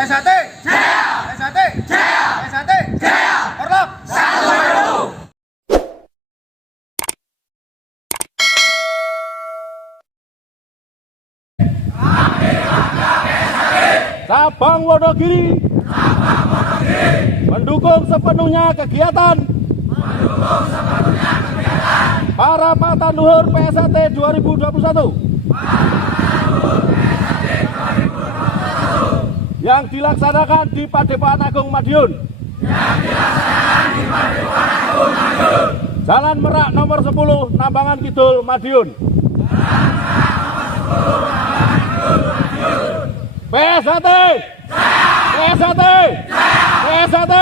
PSHT Jaya, PSHT Jaya, PSHT Jaya, Orlok 1. Cabang Wonogiri mendukung sepenuhnya kegiatan para Patan Luhur PSHT 2021 yang dilaksanakan di Padepokan Agung Madiun, Jalan Merak nomor 10, Nambangan Kidul, Madiun. PSHT PSHT PSHT